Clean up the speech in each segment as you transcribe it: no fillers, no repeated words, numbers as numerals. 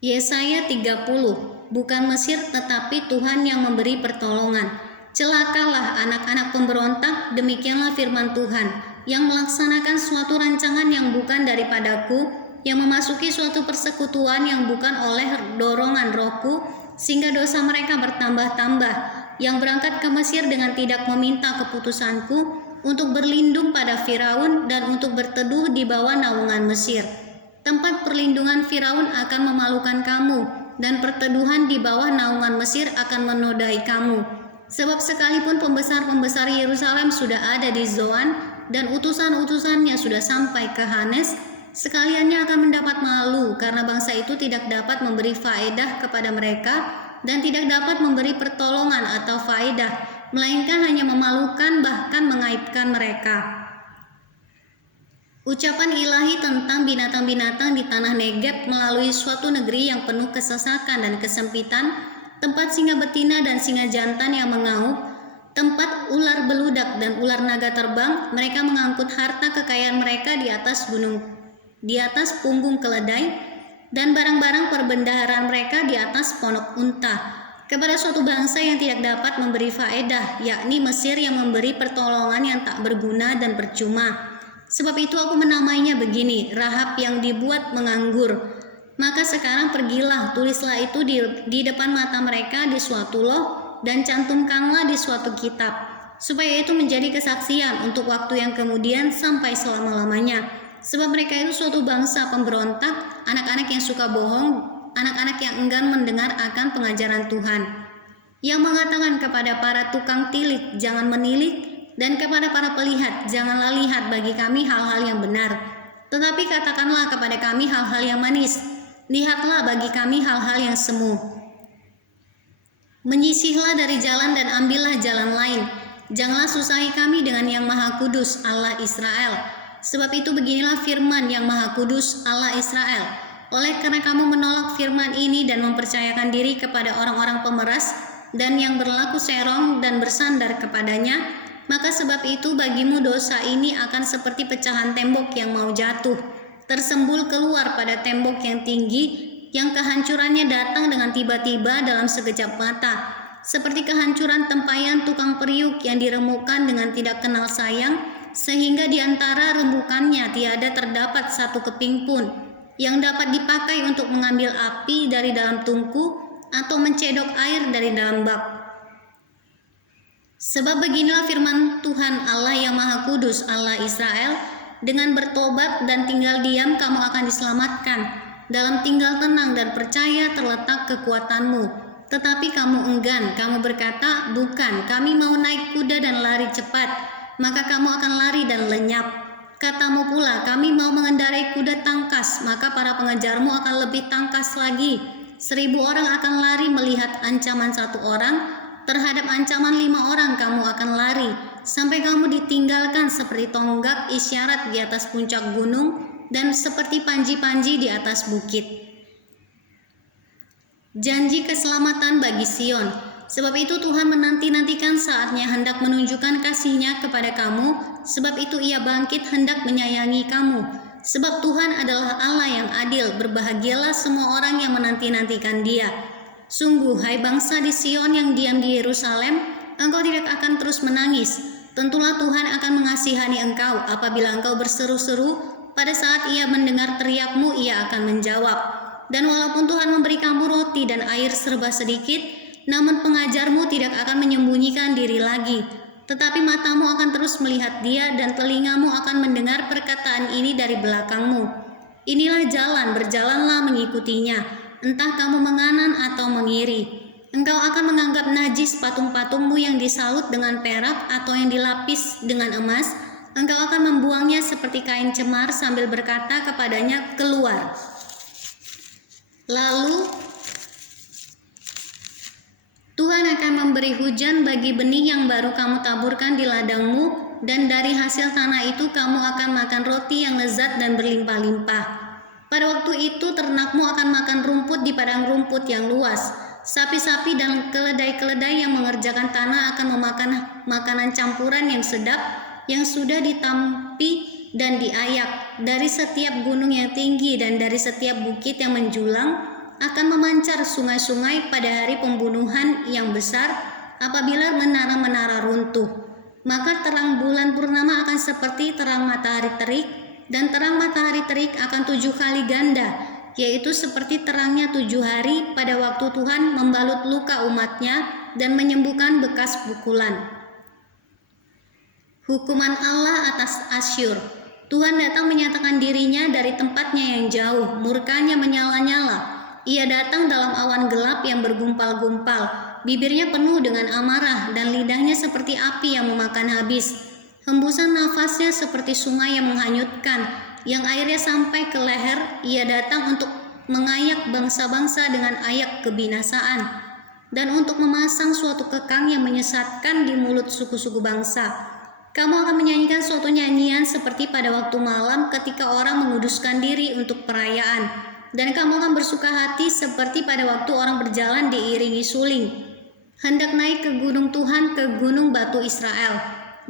Yesaya 30. Bukan Mesir tetapi Tuhan yang memberi pertolongan. Celakalah anak-anak pemberontak, demikianlah firman Tuhan, yang melaksanakan suatu rancangan yang bukan daripadaku, yang memasuki suatu persekutuan yang bukan oleh dorongan rohku, sehingga dosa mereka bertambah-tambah, yang berangkat ke Mesir dengan tidak meminta keputusanku, untuk berlindung pada Firaun dan untuk berteduh di bawah naungan Mesir. Tempat perlindungan Firaun akan memalukan kamu, dan perteduhan di bawah naungan Mesir akan menodai kamu. Sebab sekalipun pembesar-pembesar Yerusalem sudah ada di Zoan, dan utusan-utusannya sudah sampai ke Hanes, sekaliannya akan mendapat malu, karena bangsa itu tidak dapat memberi faedah kepada mereka, dan tidak dapat memberi pertolongan atau faedah, melainkan hanya memalukan bahkan mengaibkan mereka. Ucapan ilahi tentang binatang-binatang di tanah Negeb melalui suatu negeri yang penuh kesesakan dan kesempitan, tempat singa betina dan singa jantan yang mengaum, tempat ular beludak dan ular naga terbang. Mereka mengangkut harta kekayaan mereka di atas punggung keledai, dan barang-barang perbendaharaan mereka di atas ponok unta, kepada suatu bangsa yang tidak dapat memberi faedah, yakni Mesir yang memberi pertolongan yang tak berguna dan percuma. Sebab itu aku menamainya begini, Rahab yang dibuat menganggur. Maka sekarang pergilah, tulislah itu di depan mata mereka di suatu loh, dan cantumkanlah di suatu kitab, supaya itu menjadi kesaksian untuk waktu yang kemudian sampai selama-lamanya. Sebab mereka itu suatu bangsa pemberontak, anak-anak yang suka bohong, anak-anak yang enggan mendengar akan pengajaran Tuhan, yang mengatakan kepada para tukang tilik, jangan menilik, dan kepada para pelihat, janganlah lihat bagi kami hal-hal yang benar, tetapi katakanlah kepada kami hal-hal yang manis, lihatlah bagi kami hal-hal yang semu. Menyisihlah dari jalan dan ambillah jalan lain, janganlah susahi kami dengan yang Maha Kudus, Allah Israel. Sebab itu beginilah firman yang Maha Kudus, Allah Israel, oleh karena kamu menolak firman ini dan mempercayakan diri kepada orang-orang pemeras dan yang berlaku serong dan bersandar kepadanya, maka sebab itu bagimu dosa ini akan seperti pecahan tembok yang mau jatuh, tersembul keluar pada tembok yang tinggi, yang kehancurannya datang dengan tiba-tiba dalam sekejap mata, seperti kehancuran tempayan tukang periuk yang diremukkan dengan tidak kenal sayang, sehingga di antara rembukannya tiada terdapat satu keping pun yang dapat dipakai untuk mengambil api dari dalam tungku atau mencedok air dari dalam bak. Sebab beginilah firman Tuhan Allah yang Maha Kudus, Allah Israel, dengan bertobat dan tinggal diam kamu akan diselamatkan, dalam tinggal tenang dan percaya terletak kekuatanmu. Tetapi kamu enggan, kamu berkata, bukan, kami mau naik kuda dan lari cepat, maka kamu akan lari dan lenyap. Katamu pula, kami mau mengendarai kuda tangkas, maka para pengejarmu akan lebih tangkas lagi. 1000 orang akan lari melihat ancaman 1 orang, terhadap ancaman 5 orang kamu akan lari, sampai kamu ditinggalkan seperti tonggak isyarat di atas puncak gunung, dan seperti panji-panji di atas bukit. Janji keselamatan bagi Sion. Sebab itu Tuhan menanti-nantikan saatnya hendak menunjukkan kasih-Nya kepada kamu, sebab itu Ia bangkit hendak menyayangi kamu. Sebab Tuhan adalah Allah yang adil, berbahagialah semua orang yang menanti-nantikan Dia. Sungguh, hai bangsa di Sion yang diam di Yerusalem, engkau tidak akan terus menangis. Tentulah Tuhan akan mengasihani engkau apabila engkau berseru-seru. Pada saat Ia mendengar teriakmu, Ia akan menjawab. Dan walaupun Tuhan memberi kamu roti dan air serba sedikit, namun pengajarmu tidak akan menyembunyikan diri lagi. Tetapi matamu akan terus melihat Dia, dan telingamu akan mendengar perkataan ini dari belakangmu. Inilah jalan, berjalanlah mengikutinya. Entah kamu menganan atau mengiri. Engkau akan menganggap najis patung-patungmu yang disalut dengan perak atau yang dilapis dengan emas. Engkau akan membuangnya seperti kain cemar sambil berkata kepadanya, keluar. Lalu Tuhan akan memberi hujan bagi benih yang baru kamu taburkan di ladangmu, dan dari hasil tanah itu kamu akan makan roti yang lezat dan berlimpah-limpah. Pada waktu itu ternakmu akan makan rumput di padang rumput yang luas. Sapi-sapi dan keledai-keledai yang mengerjakan tanah akan memakan makanan campuran yang sedap, yang sudah ditampi dan diayak dari setiap gunung yang tinggi dan dari setiap bukit yang menjulang. akan memancar sungai-sungai pada hari pembunuhan yang besar apabila menara-menara runtuh. Maka terang bulan purnama akan seperti terang matahari terik, dan terang matahari terik akan 7 kali ganda, yaitu seperti terangnya 7 hari pada waktu Tuhan membalut luka umatnya dan menyembuhkan bekas pukulan. Hukuman Allah atas Asyur. Tuhan datang menyatakan dirinya dari tempatnya yang jauh, murkanya menyala-nyala. Ia datang dalam awan gelap yang bergumpal-gumpal, bibirnya penuh dengan amarah dan lidahnya seperti api yang memakan habis. Hembusan nafasnya seperti sungai yang menghanyutkan, yang airnya sampai ke leher. Ia datang untuk mengayak bangsa-bangsa dengan ayak kebinasaan, dan untuk memasang suatu kekang yang menyesatkan di mulut suku-suku bangsa. Kamu akan menyanyikan suatu nyanyian seperti pada waktu malam ketika orang menguduskan diri untuk perayaan. Dan kamu akan bersuka hati seperti pada waktu orang berjalan diiringi suling, hendak naik ke gunung Tuhan, ke gunung batu Israel.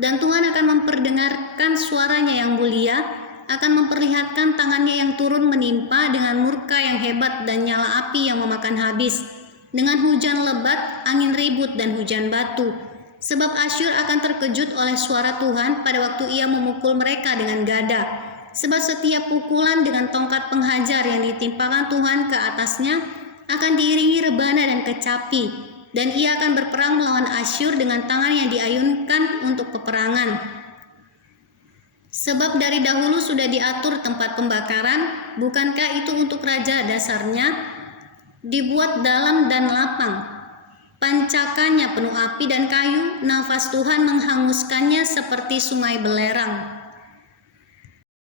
Dan Tuhan akan memperdengarkan suaranya yang mulia, akan memperlihatkan tangannya yang turun menimpa dengan murka yang hebat dan nyala api yang memakan habis, dengan hujan lebat, angin ribut, dan hujan batu. Sebab Asyur akan terkejut oleh suara Tuhan pada waktu ia memukul mereka dengan gada. Sebab setiap pukulan dengan tongkat penghajar yang ditimpakan Tuhan ke atasnya akan diiringi rebana dan kecapi, dan ia akan berperang melawan Asyur dengan tangan yang diayunkan untuk peperangan. Sebab dari dahulu sudah diatur tempat pembakaran, bukankah itu untuk raja dasarnya? Dibuat dalam dan lapang, pancakannya penuh api dan kayu, nafas Tuhan menghanguskannya seperti sungai belerang.